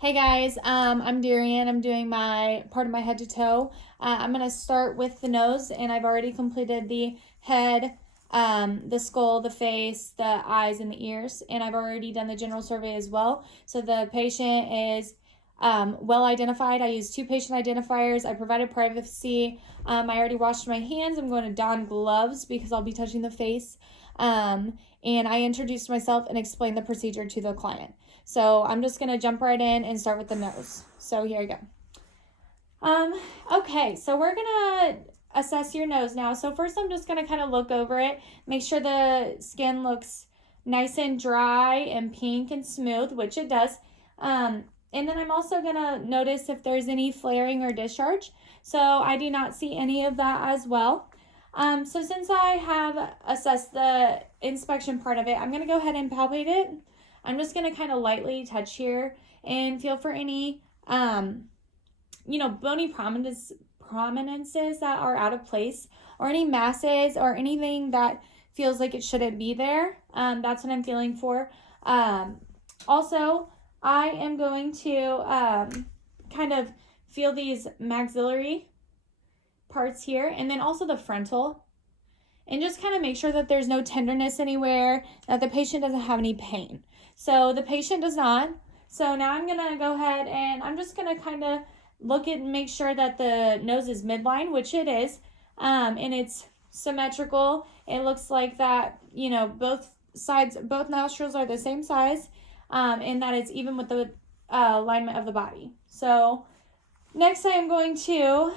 Hey guys, I'm Darian. I'm doing my part of my head to toe. I'm gonna start with the nose, and I've already completed the head, the skull, the face, the eyes, and the ears, and I've already done the general survey as well. So the patient is well identified. I used two patient identifiers. I provided privacy. I already washed my hands. I'm going to don gloves because I'll be touching the face. And I introduced myself and explained the procedure to the client. So I'm just going to jump right in and start with the nose. So here we go. Okay, so we're going to assess your nose now. So first I'm just going to kind of look over it, make sure the skin looks nice and dry and pink and smooth, which it does. And then I'm also going to notice if there's any flaring or discharge. So I do not see any of that as well. So since I have assessed the inspection part of it, I'm going to go ahead and palpate it. I'm just going to kind of lightly touch here and feel for any, bony prominences that are out of place, or any masses or anything that feels like it shouldn't be there. That's what I'm feeling for. Also, I am going to kind of feel these maxillary parts here, and then also the frontal, and just kind of make sure that there's no tenderness anywhere, that the patient doesn't have any pain. So the patient does not. So now I'm gonna go ahead and I'm just gonna kind of look at and make sure that the nose is midline, which it is, and it's symmetrical. It looks like that, both sides, both nostrils are the same size, and that it's even with the alignment of the body. So next I am going to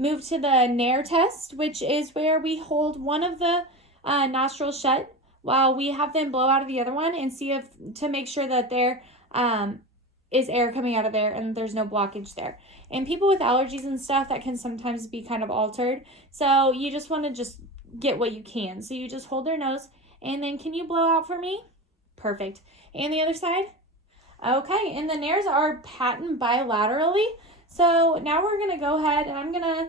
move to the Nair test, which is where we hold one of the nostrils shut while we have them blow out of the other one and see if to make sure that there is air coming out of there and there's no blockage there. And people with allergies and stuff, that can sometimes be kind of altered. So you just want to just get what you can. So you just hold their nose, and then can you blow out for me? Perfect. And the other side? Okay, and the Nairs are patent bilaterally. So now we're going to go ahead and I'm going to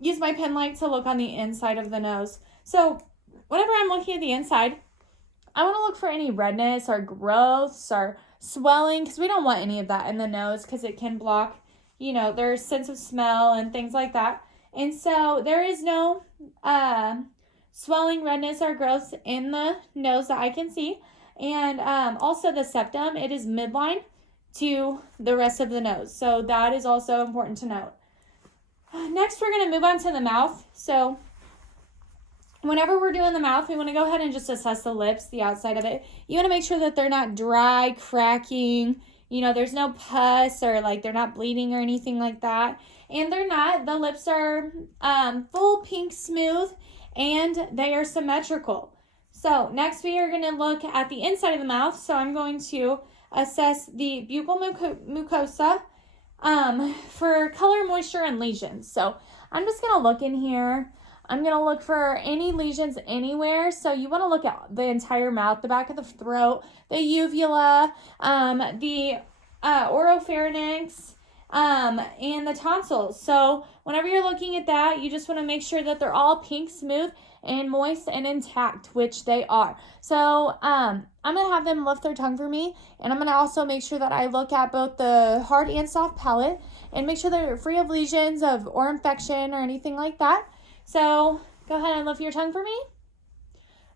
use my pen light to look on the inside of the nose. So whenever I'm looking at the inside, I want to look for any redness or growths or swelling, because we don't want any of that in the nose because it can block, their sense of smell and things like that. And so there is no swelling, redness, or growths in the nose that I can see. And also the septum, it is midline to the rest of the nose. So that is also important to note. Next, we're going to move on to the mouth. So whenever we're doing the mouth, we want to go ahead and just assess the lips, the outside of it. You want to make sure that they're not dry, cracking, there's no pus or like they're not bleeding or anything like that. And they're not. The lips are full, pink, smooth, and they are symmetrical. So next we are going to look at the inside of the mouth. So I'm going to assess the buccal mucosa for color, moisture, and lesions. So I'm just going to look in here. I'm going to look for any lesions anywhere. So you want to look at the entire mouth, the back of the throat, the uvula, the oropharynx, and the tonsils. So whenever you're looking at that, you just want to make sure that they're all pink, smooth, and moist and intact, which they are. So I'm going to have them lift their tongue for me, and I'm going to also make sure that I look at both the hard and soft palate and make sure they're free of lesions or infection or anything like that. So go ahead and lift your tongue for me.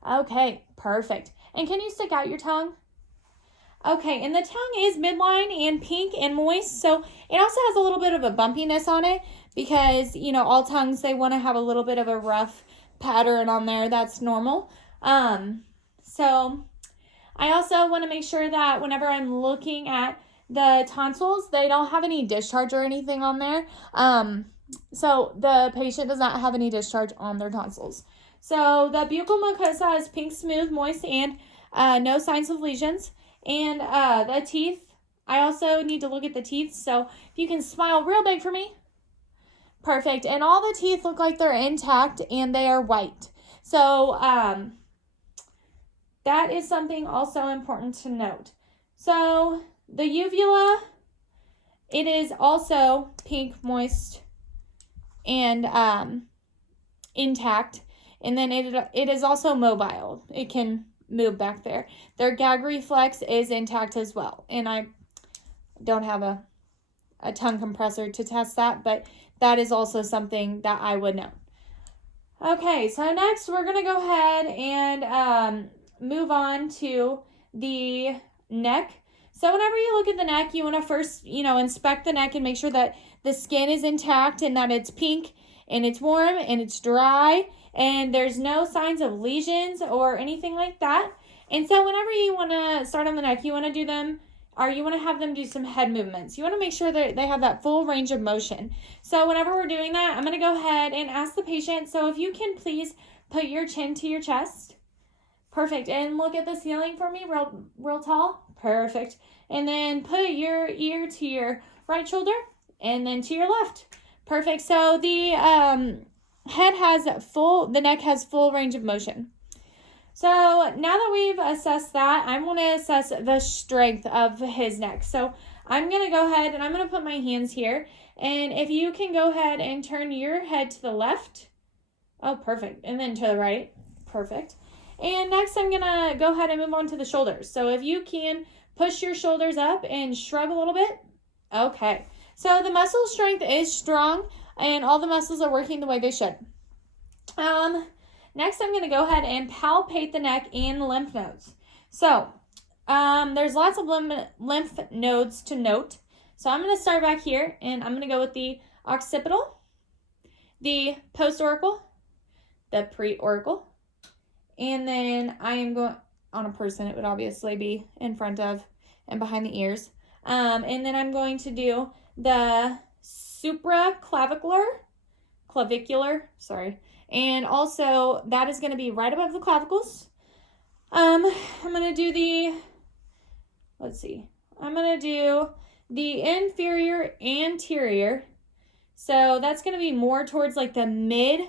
Okay, perfect. And can you stick out your tongue? Okay, and the tongue is midline and pink and moist, so it also has a little bit of a bumpiness on it because, all tongues, they want to have a little bit of a rough pattern on there. That's normal. So I also want to make sure that whenever I'm looking at the tonsils, they don't have any discharge or anything on there. So the patient does not have any discharge on their tonsils. So the buccal mucosa is pink, smooth, moist, and no signs of lesions. And the teeth, I also need to look at the teeth. So if you can smile real big for me. Perfect. And all the teeth look like they're intact and they are white. So that is something also important to note. So the uvula, it is also pink, moist, and intact. And then it is also mobile. It can move back there. Their gag reflex is intact as well. And I don't have a tongue compressor to test that, but that is also something that I would know. Okay, so next we're going to go ahead and move on to the neck. So whenever you look at the neck, you want to first, inspect the neck and make sure that the skin is intact and that it's pink and it's warm and it's dry and there's no signs of lesions or anything like that. And so whenever you want to start on the neck, you want to do them, or you want to have them do some head movements. You want to make sure that they have that full range of motion. So whenever we're doing that, I'm going to go ahead and ask the patient, so if you can please put your chin to your chest. Perfect. And look at the ceiling for me, real tall. Perfect. And then put your ear to your right shoulder and then to your left. Perfect. So the the neck has full range of motion. So now that we've assessed that, I want to assess the strength of his neck. So I'm going to go ahead and I'm going to put my hands here. And if you can go ahead and turn your head to the left. Oh, perfect. And then to the right. Perfect. And next I'm going to go ahead and move on to the shoulders. So if you can push your shoulders up and shrug a little bit. Okay. So the muscle strength is strong and all the muscles are working the way they should. Next, I'm going to go ahead and palpate the neck and lymph nodes. So, there's lots of lymph nodes to note. So, I'm going to start back here, and I'm going to go with the occipital, the postauricle, the preauricle, and then I am going, on a person, it would obviously be in front of and behind the ears. And then I'm going to do the supraclavicular, and also that is going to be right above the clavicles. I'm going to do the, I'm going to do the inferior anterior. So that's going to be more towards like the mid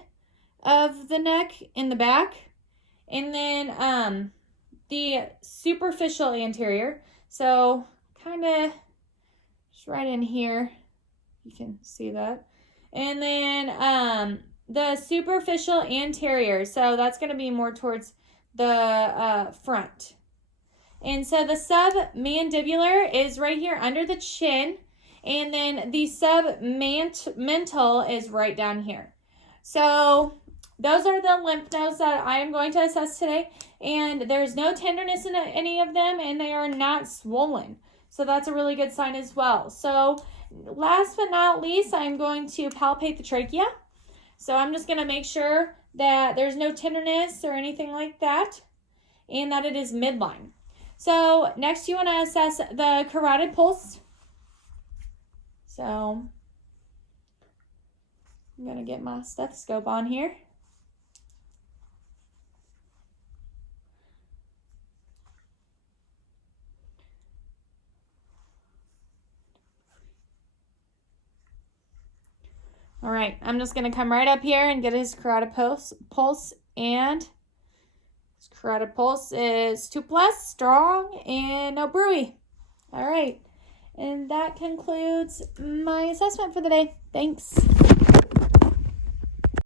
of the neck in the back. And then the superficial anterior. So kind of just right in here. You can see that. And then the superficial anterior, so that's going to be more towards the front. And so the submandibular is right here under the chin, and then the submental is right down here. So those are the lymph nodes that I am going to assess today, and there's no tenderness in any of them, and they are not swollen. So that's a really good sign as well. So last but not least, I'm going to palpate the trachea. So I'm just going to make sure that there's no tenderness or anything like that, and that it is midline. So next you want to assess the carotid pulse. So I'm going to get my stethoscope on here. All right, I'm just going to come right up here and get his carotid pulse, and his carotid pulse is 2+, strong, and no bruit. All right, and that concludes my assessment for the day. Thanks.